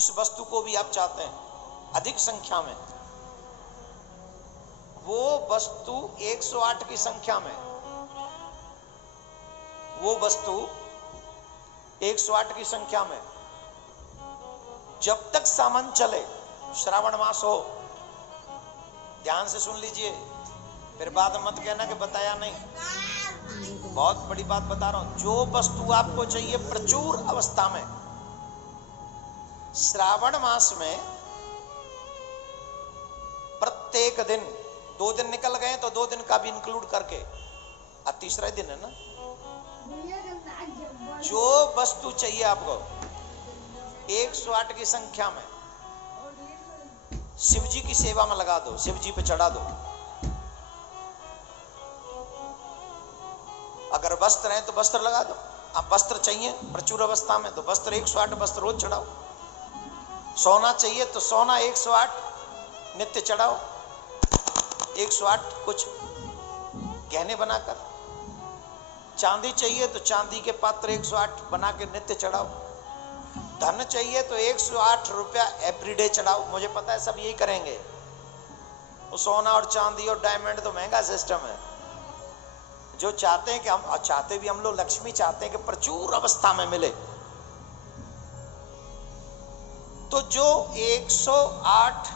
जिस वस्तु को भी आप चाहते हैं अधिक संख्या में, वो वस्तु 108 की संख्या में, वो वस्तु 108 की संख्या में जब तक सामान चले, श्रावण मास हो, ध्यान से सुन लीजिए, फिर बाद में मत कहना कि बताया नहीं, बहुत बड़ी बात बता रहा हूं। जो वस्तु आपको चाहिए प्रचुर अवस्था में, श्रावण मास में प्रत्येक दिन, 2 दिन निकल गए तो 2 दिन का भी इंक्लूड करके, अब तीसरा दिन है ना, जो वस्तु चाहिए आपको 108 की संख्या में, शिव जी की सेवा में लगा दो, शिव जी पे चढ़ा दो। अगर वस्त्र है तो वस्त्र लगा दो, अब वस्त्र चाहिए प्रचुर अवस्था में तो वस्त्र 108 वस्त्र रोज चढ़ाओ। सोना चाहिए तो सोना 108 नित्य चढ़ाओ, 108 कुछ गहने बनाकर। चांदी चाहिए तो चांदी के पात्र 108 बना के नित्य चढ़ाओ। धन चाहिए तो 108 रुपया एवरीडे चढ़ाओ। मुझे पता है सब यही करेंगे, वो सोना और चांदी और डायमंड तो महंगा सिस्टम है। जो चाहते हैं कि हम, चाहते भी हम लोग लक्ष्मी चाहते हैं कि प्रचुर अवस्था में मिले, तो जो 108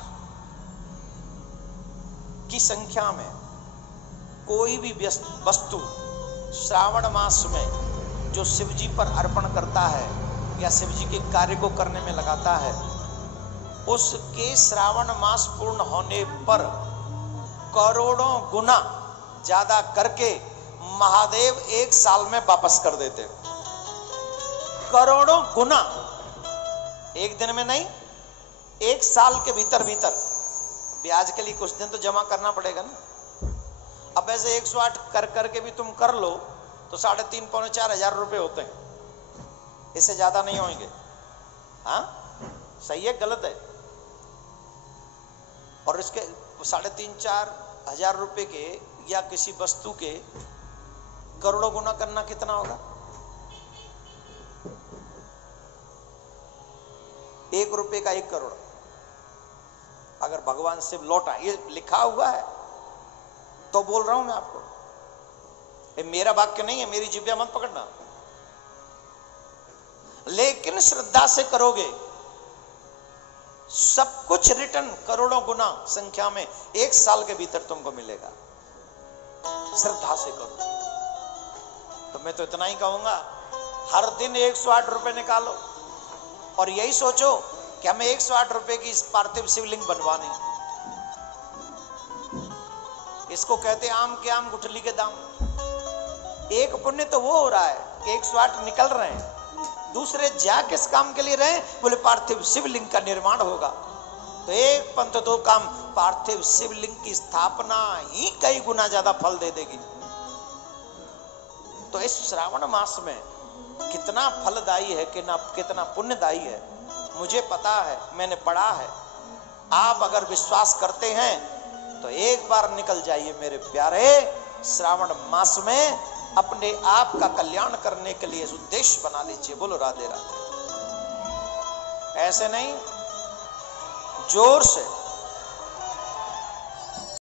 की संख्या में कोई भी वस्तु श्रावण मास में जो शिव जी पर अर्पण करता है या शिव जी के कार्य को करने में लगाता है, उसके श्रावण मास पूर्ण होने पर करोड़ों गुना ज्यादा करके महादेव 1 साल में वापस कर देते। करोड़ों गुना, एक दिन में नहीं, 1 साल के भीतर भीतर। ब्याज के लिए कुछ दिन तो जमा करना पड़ेगा ना। अब ऐसे 108 कर करके भी तुम कर लो तो 3,500 पौने 4,000 रुपए होते हैं, इससे ज्यादा नहीं होंगे। हाँ सही है गलत है? और इसके 3,500-4,000 रुपए के या किसी वस्तु के करोड़ों गुना करना कितना होगा? 1 रुपए का 1 करोड़ अगर भगवान शिव लौटा, ये लिखा हुआ है तो बोल रहा हूं मैं आपको, ये मेरा वाक्य नहीं है, मेरी जिभ्या मत पकड़ना। लेकिन श्रद्धा से करोगे सब कुछ रिटर्न करोड़ों गुना संख्या में 1 साल के भीतर तुमको मिलेगा। श्रद्धा से करो। तो मैं तो इतना ही कहूंगा, हर दिन 108 रुपए निकालो और यही सोचो कि हमें 108 रुपए की इस पार्थिव शिवलिंग बनवानी। इसको कहते आम के आम गुठली के दाम। एक पुण्य तो वो हो रहा है 108 निकल रहे हैं, दूसरे जा किस काम के लिए रहे? बोले पार्थिव शिवलिंग का निर्माण होगा। तो एक पंथ 2 काम, पार्थिव शिवलिंग की स्थापना ही कई गुना ज्यादा फल दे देगी। तो इस श्रावण मास में कितना फलदायी है कि ना, कितना पुण्यदायी है मुझे पता है, मैंने पढ़ा है। आप अगर विश्वास करते हैं तो एक बार निकल जाइए मेरे प्यारे, श्रावण मास में अपने आप का कल्याण करने के लिए उद्देश्य बना लीजिए। बोलो राधे राधे। ऐसे नहीं, जोर से